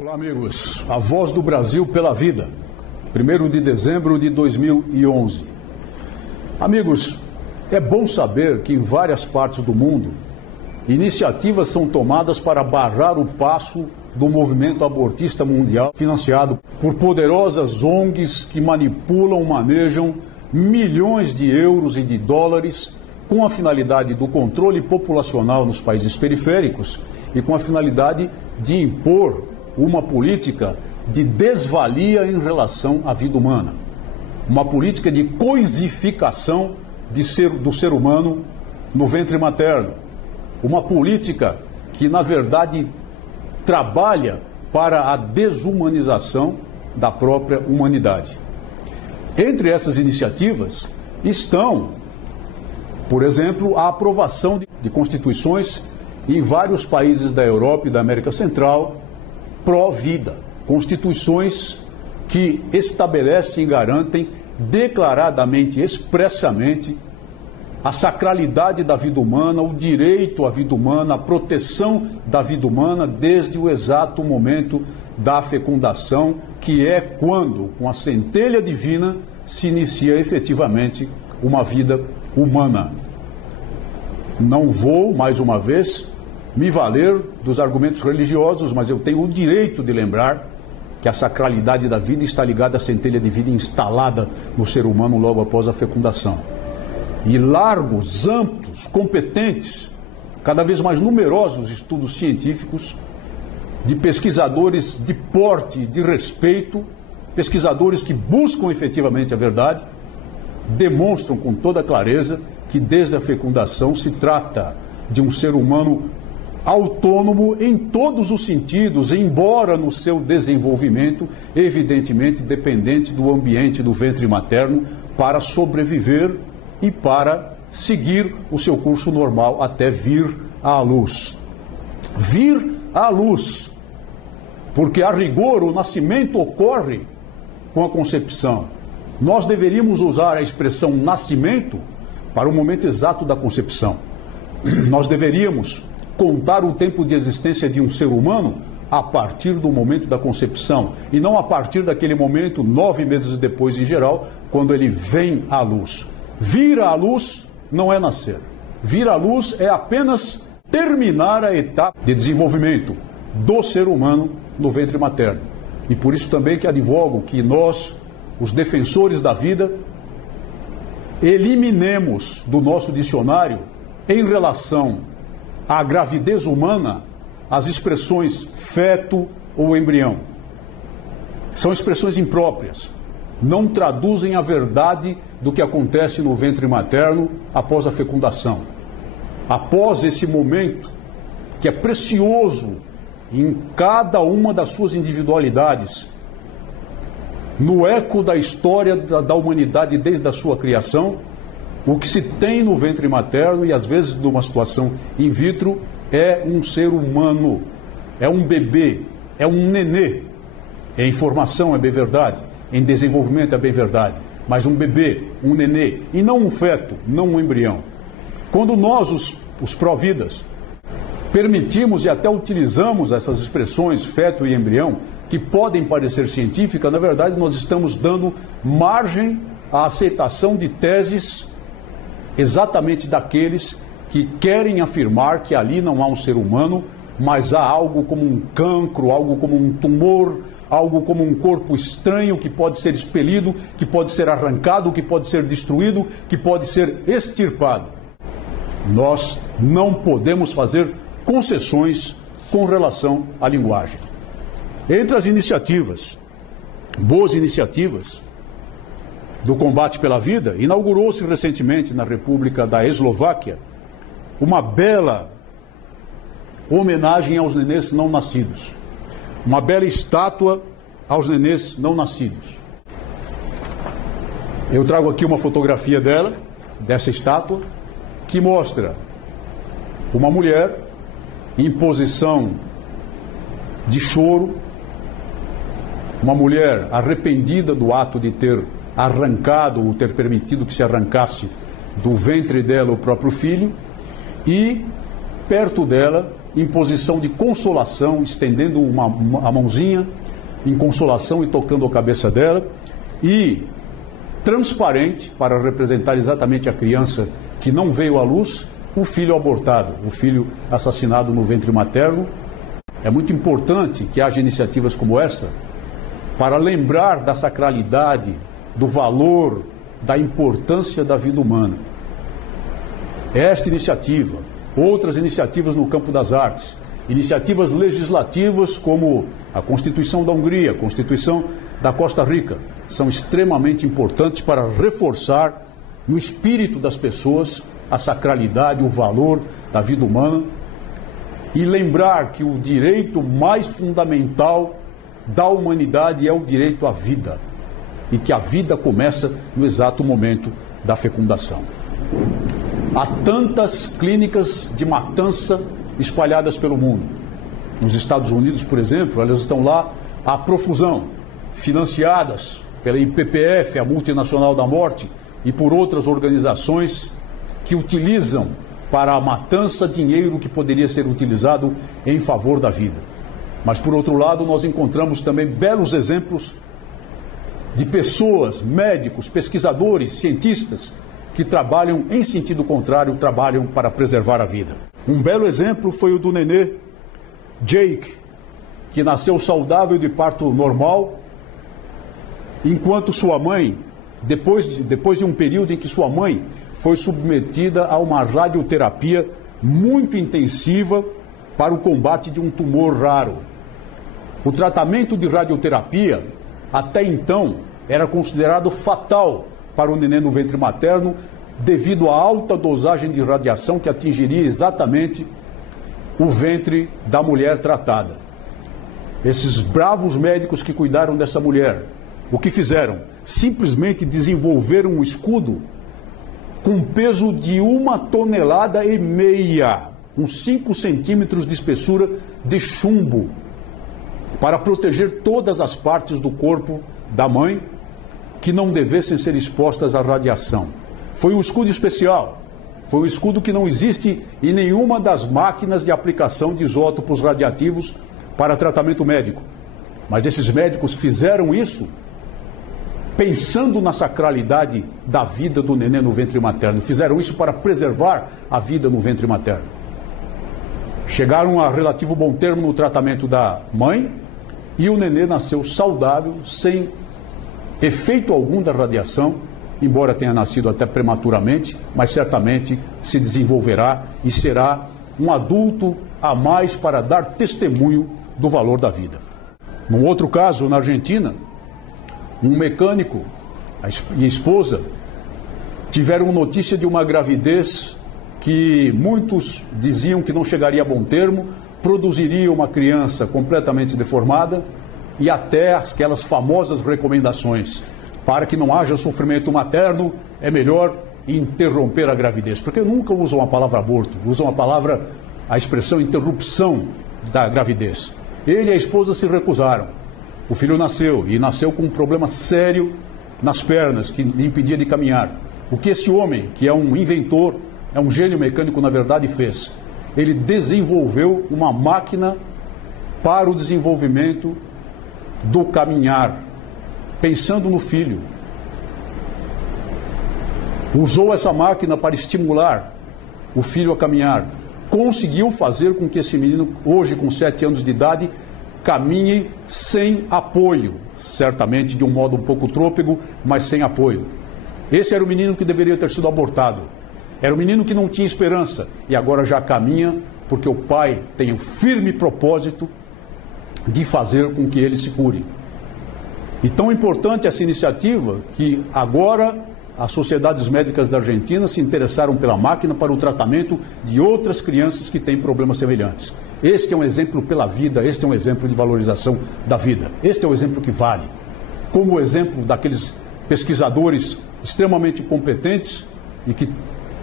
Olá, amigos. A Voz do Brasil pela Vida, 1º de dezembro de 2011. Amigos, é bom saber que em várias partes do mundo, iniciativas são tomadas para barrar o passo do movimento abortista mundial, financiado por poderosas ONGs que manipulam, manejam milhões de euros e de dólares com a finalidade do controle populacional nos países periféricos e com a finalidade de impor uma política de desvalia em relação à vida humana. Uma política de coisificação do ser humano no ventre materno. Uma política que, na verdade, trabalha para a desumanização da própria humanidade. Entre essas iniciativas estão, por exemplo, a aprovação de constituições em vários países da Europa e da América Central pró-vida. Constituições que estabelecem e garantem declaradamente, expressamente, a sacralidade da vida humana, o direito à vida humana, a proteção da vida humana desde o exato momento da fecundação, que é quando, com a centelha divina, se inicia efetivamente uma vida humana. Não vou, mais uma vez, me valer dos argumentos religiosos, mas eu tenho o direito de lembrar que a sacralidade da vida está ligada à centelha divina instalada no ser humano logo após a fecundação. E largos, amplos, competentes, cada vez mais numerosos estudos científicos de pesquisadores de porte, de respeito, pesquisadores que buscam efetivamente a verdade, demonstram com toda clareza que desde a fecundação se trata de um ser humano autônomo em todos os sentidos, embora no seu desenvolvimento, evidentemente dependente do ambiente do ventre materno para sobreviver e para seguir o seu curso normal até vir à luz. Vir à luz, porque a rigor o nascimento ocorre com a concepção. Nós deveríamos usar a expressão nascimento para o momento exato da concepção. Nós deveríamos contar o tempo de existência de um ser humano a partir do momento da concepção e não a partir daquele momento, 9 meses depois em geral, quando ele vem à luz. Vir à luz não é nascer. Vir à luz é apenas terminar a etapa de desenvolvimento do ser humano no ventre materno. E por isso também que advogo que nós, os defensores da vida, eliminemos do nosso dicionário, em relação à gravidez humana, as expressões feto ou embrião. São expressões impróprias. Não traduzem a verdade do que acontece no ventre materno após a fecundação. Após esse momento, que é precioso em cada uma das suas individualidades, no eco da história da humanidade desde a sua criação, o que se tem no ventre materno e às vezes numa situação in vitro é um ser humano, é um bebê, é um nenê. Em formação é bem verdade, em desenvolvimento é bem verdade, mas um bebê, um nenê, e não um feto, não um embrião. Quando nós, os pró-vidas, permitimos e até utilizamos essas expressões feto e embrião, que podem parecer científicas, na verdade nós estamos dando margem à aceitação de teses exatamente daqueles que querem afirmar que ali não há um ser humano, mas há algo como um cancro, algo como um tumor, algo como um corpo estranho que pode ser expelido, que pode ser arrancado, que pode ser destruído, que pode ser extirpado. Nós não podemos fazer concessões com relação à linguagem. Entre as iniciativas, boas iniciativas, do combate pela vida, inaugurou-se recentemente na República da Eslováquia uma bela homenagem aos nenês não nascidos. Uma bela estátua aos nenês não nascidos. Eu trago aqui uma fotografia dessa estátua, que mostra uma mulher em posição de choro, uma mulher arrependida do ato de ter arrancado ou ter permitido que se arrancasse do ventre dela o próprio filho, e perto dela em posição de consolação, estendendo a mãozinha em consolação e tocando a cabeça dela, e transparente, para representar exatamente a criança que não veio à luz, o filho abortado, o filho assassinado no ventre materno. É muito importante que haja iniciativas como essa para lembrar da sacralidade, do valor, da importância da vida humana. Esta iniciativa, outras iniciativas no campo das artes, iniciativas legislativas como a Constituição da Hungria, a Constituição da Costa Rica, são extremamente importantes para reforçar no espírito das pessoas a sacralidade, o valor da vida humana e lembrar que o direito mais fundamental da humanidade é o direito à vida e que a vida começa no exato momento da fecundação. Há tantas clínicas de matança espalhadas pelo mundo. Nos Estados Unidos, por exemplo, elas estão lá à profusão, financiadas pela IPPF, a Multinacional da Morte, e por outras organizações que utilizam para a matança dinheiro que poderia ser utilizado em favor da vida. Mas, por outro lado, nós encontramos também belos exemplos de pessoas, médicos, pesquisadores, cientistas, que trabalham em sentido contrário, trabalham para preservar a vida. Um belo exemplo foi o do nenê Jake, que nasceu saudável de parto normal, enquanto sua mãe, depois de um período em que sua mãe foi submetida a uma radioterapia muito intensiva para o combate de um tumor raro. O tratamento de radioterapia, até então, era considerado fatal para o neném no ventre materno, devido à alta dosagem de radiação que atingiria exatamente o ventre da mulher tratada. Esses bravos médicos que cuidaram dessa mulher, o que fizeram? Simplesmente desenvolveram um escudo com peso de 1,5 toneladas, com 5 centímetros de espessura de chumbo, para proteger todas as partes do corpo da mãe que não devessem ser expostas à radiação. Foi um escudo especial, foi um escudo que não existe em nenhuma das máquinas de aplicação de isótopos radiativos para tratamento médico. Mas esses médicos fizeram isso pensando na sacralidade da vida do neném no ventre materno. Fizeram isso para preservar a vida no ventre materno. Chegaram a relativo bom termo no tratamento da mãe e o neném nasceu saudável, sem efeito algum da radiação, embora tenha nascido até prematuramente, mas certamente se desenvolverá e será um adulto a mais para dar testemunho do valor da vida. Num outro caso, na Argentina, um mecânico e a esposa tiveram notícia de uma gravidez que muitos diziam que não chegaria a bom termo, produziria uma criança completamente deformada e até aquelas famosas recomendações: para que não haja sofrimento materno, é melhor interromper a gravidez. Porque nunca usam a palavra aborto, usam a expressão interrupção da gravidez. Ele e a esposa se recusaram. O filho nasceu, e nasceu com um problema sério nas pernas, que lhe impedia de caminhar. O que esse homem, que é um inventor, é um gênio mecânico, na verdade, fez? Ele desenvolveu uma máquina para o desenvolvimento do caminhar, pensando no filho. Usou essa máquina para estimular o filho a caminhar. Conseguiu fazer com que esse menino, hoje com 7 anos de idade, caminhe sem apoio, certamente de um modo um pouco trôpego, mas sem apoio. Esse era o menino que deveria ter sido abortado. Era o menino que não tinha esperança e agora já caminha porque o pai tem um firme propósito de fazer com que ele se cure. E tão importante essa iniciativa que agora as sociedades médicas da Argentina se interessaram pela máquina para o tratamento de outras crianças que têm problemas semelhantes. Este é um exemplo pela vida, este é um exemplo de valorização da vida. Este é o exemplo que vale. Como o exemplo daqueles pesquisadores extremamente competentes e que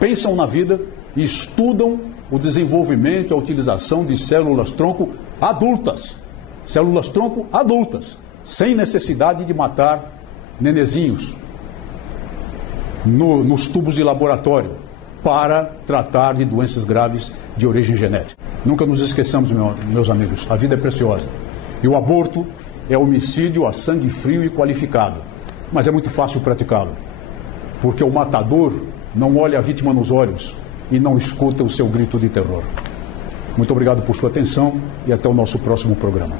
pensam na vida e estudam o desenvolvimento e a utilização de células-tronco adultas. Células-tronco adultas, sem necessidade de matar nenezinhos nos tubos de laboratório para tratar de doenças graves de origem genética. Nunca nos esqueçamos, meus amigos, a vida é preciosa. E o aborto é homicídio a sangue frio e qualificado. Mas é muito fácil praticá-lo, porque o matador não olha a vítima nos olhos e não escuta o seu grito de terror. Muito obrigado por sua atenção e até o nosso próximo programa.